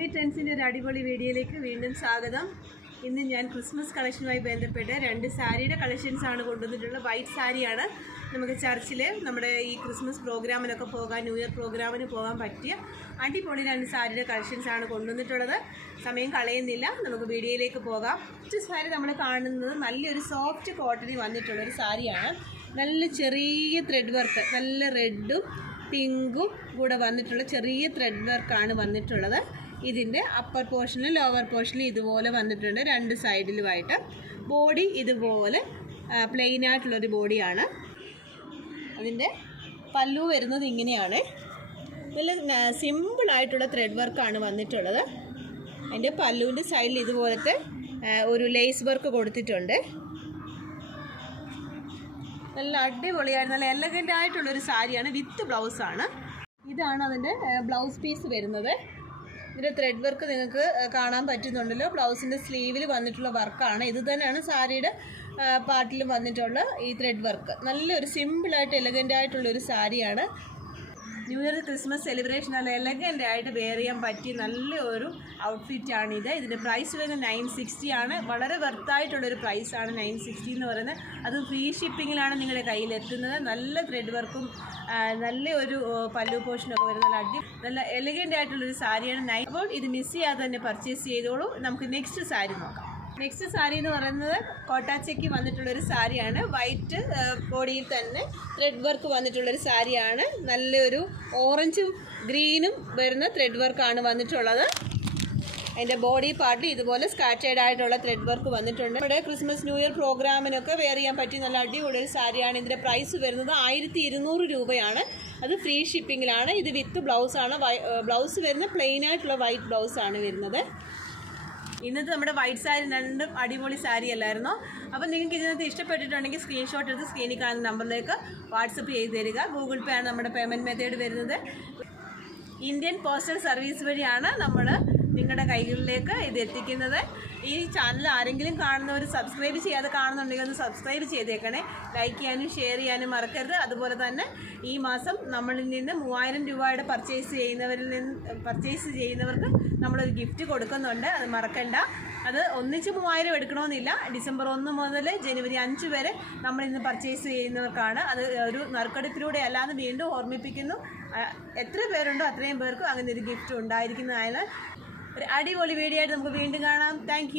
ഉമ്മി ട്രെൻഡ്സിൻ്റെ ഒരു അടിപൊളി വീഡിയോയിലേക്ക് വീണ്ടും സ്വാഗതം. ഇന്ന് ഞാൻ ക്രിസ്മസ് കളക്ഷനുമായി ബന്ധപ്പെട്ട് 2 സാരിയുടെ കളക്ഷൻസാണ് കൊണ്ടുവന്നിട്ടുള്ളത്. വൈറ്റ് സാരിയാണ്. നമുക്ക് ചർച്ചിൽ നമ്മുടെ ഈ ക്രിസ്മസ് പ്രോഗ്രാമിനൊക്കെ പോകാൻ, ന്യൂ ഇയർ പ്രോഗ്രാമിന് പോകാൻ പറ്റിയ അടിപൊളി 2 സാരിയുടെ കളക്ഷൻസാണ് കൊണ്ടുവന്നിട്ടുള്ളത്. സമയം കളയുന്നില്ല, നമുക്ക് വീഡിയോയിലേക്ക് പോകാം. ഫസ്റ്റ് സാരി നമ്മൾ കാണുന്നത് നല്ലൊരു സോഫ്റ്റ് കോട്ടണിൽ വന്നിട്ടുള്ളൊരു സാരിയാണ്. നല്ല ചെറിയ ത്രെഡ് വർക്ക്, നല്ല റെഡും പിങ്കും കൂടെ വന്നിട്ടുള്ള ചെറിയ ത്രെഡ് വർക്കാണ് വന്നിട്ടുള്ളത്. ഇതിൻ്റെ അപ്പർ പോർഷനിലും ലോവർ പോർഷനിലും ഇതുപോലെ വന്നിട്ടുണ്ട്. 2 സൈഡിലുമായിട്ട് ബോഡി ഇതുപോലെ പ്ലെയിൻ ആയിട്ടുള്ളൊരു ബോഡിയാണ്. അതിൻ്റെ പല്ലു വരുന്നത് ഇങ്ങനെയാണ്. നല്ല സിമ്പിളായിട്ടുള്ള ത്രെഡ് വർക്കാണ് വന്നിട്ടുള്ളത്. അതിൻ്റെ പല്ലുവിൻ്റെ സൈഡിൽ ഇതുപോലത്തെ ഒരു ലേസ് വർക്ക് കൊടുത്തിട്ടുണ്ട്. നല്ല അടിപൊളിയായിട്ട് നല്ല എലഗൻ്റ് ആയിട്ടുള്ളൊരു സാരിയാണ്. വിത്ത് ബ്ലൗസാണ്. ഇതാണ് അതിൻ്റെ ബ്ലൗസ് പീസ് വരുന്നത്. ഇതിൻ്റെ ത്രെഡ് വർക്ക് നിങ്ങൾക്ക് കാണാൻ പറ്റുന്നുണ്ടല്ലോ. ബ്ലൗസിൻ്റെ സ്ലീവിൽ വന്നിട്ടുള്ള വർക്കാണ്. ഇത് തന്നെയാണ് സാരിയുടെ പാർട്ടിലും വന്നിട്ടുള്ള ഈ ത്രെഡ് വർക്ക്. നല്ലൊരു സിമ്പിളായിട്ട് എലഗൻ്റ് ആയിട്ടുള്ളൊരു സാരിയാണ്. ന്യൂ ഇയർ ക്രിസ്മസ് സെലിബ്രേഷൻ നല്ല എലഗൻ്റ് ആയിട്ട് വെയർ ചെയ്യാൻ പറ്റിയ നല്ലൊരു ഔട്ട്ഫിറ്റാണിത്. ഇതിൻ്റെ പ്രൈസ് വരുന്നത് 960 ആണ്. വളരെ വെർത്തായിട്ടുള്ളൊരു പ്രൈസാണ് 960 എന്ന് പറയുന്നത്. അത് ഫ്രീ ഷിപ്പിങ്ങിലാണ് നിങ്ങളുടെ കയ്യിലെത്തുന്നത്. നല്ല ത്രെഡ് വർക്കും നല്ല ഒരു പല്ലു പോർഷനൊക്കെ വരുന്ന നല്ല എലഗൻ്റ് ആയിട്ടുള്ളൊരു സാരിയാണ്. അപ്പോൾ ഇത് മിസ് ചെയ്യാതെ തന്നെ പർച്ചേസ് ചെയ്തോളൂ. നമുക്ക് നെക്സ്റ്റ് സാരി നോക്കാം. നെക്സ്റ്റ് സാരി എന്ന് പറയുന്നത് കോട്ടാച്ചയ്ക്ക് വന്നിട്ടുള്ളൊരു സാരിയാണ്. വൈറ്റ് ബോഡിയിൽ തന്നെ ത്രെഡ് വർക്ക് വന്നിട്ടുള്ളൊരു സാരിയാണ്. നല്ലൊരു ഓറഞ്ചും ഗ്രീനും വരുന്ന ത്രെഡ് വർക്കാണ് വന്നിട്ടുള്ളത്. അതിൻ്റെ ബോഡി പാർട്ടിൽ ഇതുപോലെ സ്കാറ്റേഡ് ആയിട്ടുള്ള ത്രെഡ് വർക്ക് വന്നിട്ടുണ്ട്. ഇവിടെ ക്രിസ്മസ് ന്യൂ ഇയർ പ്രോഗ്രാമിനൊക്കെ വെയർ ചെയ്യാൻ പറ്റിയ നല്ല അടിപൊളി ഒരു സാരിയാണ്. ഇതിൻ്റെ പ്രൈസ് വരുന്നത് 1200 രൂപയാണ്. അത് ഫ്രീ ഷിപ്പിങ്ങിലാണ്. ഇത് വിത്ത് ബ്ലൗസാണ്. ബ്ലൗസ് വരുന്ന പ്ലെയിൻ ആയിട്ടുള്ള വൈറ്റ് ബ്ലൗസാണ് വരുന്നത്. ഇന്നത്തെ നമ്മുടെ വൈറ്റ് സാരി 2 അടിപൊളി സാരി അല്ലായിരുന്നോ? അപ്പോൾ നിങ്ങൾക്ക് ഇതിനകത്ത് ഇഷ്ടപ്പെട്ടിട്ടുണ്ടെങ്കിൽ സ്ക്രീൻഷോട്ട് എടുത്ത് സ്ക്രീനിൽ കാണുന്ന നമ്പറിലേക്ക് വാട്സപ്പ് ചെയ്ത് തരിക. ഗൂഗിൾ പേ ആണ് നമ്മുടെ പേയ്മെൻറ്റ് മെത്തേഡ് വരുന്നത്. ഇന്ത്യൻ പോസ്റ്റൽ സർവീസ് വഴിയാണ് നമ്മൾ നിങ്ങളുടെ കൈകളിലേക്ക് ഇത് എത്തിക്കുന്നത്. ഈ ചാനൽ ആരെങ്കിലും കാണുന്നവർ സബ്സ്ക്രൈബ് ചെയ്യാതെ കാണുന്നുണ്ടെങ്കിൽ ഒന്ന് സബ്സ്ക്രൈബ് ചെയ്തേക്കണേ. ലൈക്ക് ചെയ്യാനും ഷെയർ ചെയ്യാനും മറക്കരുത്. അതുപോലെ തന്നെ ഈ മാസം നമ്മളിൽ നിന്ന് 3000 രൂപയുടെ പർച്ചേസ് ചെയ്യുന്നവർക്ക് നമ്മളൊരു ഗിഫ്റ്റ് കൊടുക്കുന്നുണ്ട്. അത് മറക്കണ്ട. അത് ഒന്നിച്ച് 3000 എടുക്കണമെന്നില്ല. ഡിസംബർ 1 മുതൽ ജനുവരി 5 വരെ നമ്മളിന്ന് പർച്ചേസ് ചെയ്യുന്നവർക്കാണ്. അത് ഒരു നറുക്കെടുപ്പിലൂടെ അല്ലാതെ വീണ്ടും ഓർമ്മിപ്പിക്കുന്നു. എത്ര പേരുണ്ടോ അത്രയും പേർക്കും അങ്ങനെ ഒരു ഗിഫ്റ്റ് ഉണ്ടായിരിക്കുന്നതാണ്. ഒരു അടിപൊളി വീഡിയോ ആയിട്ട് നമുക്ക് വീണ്ടും കാണാം. താങ്ക്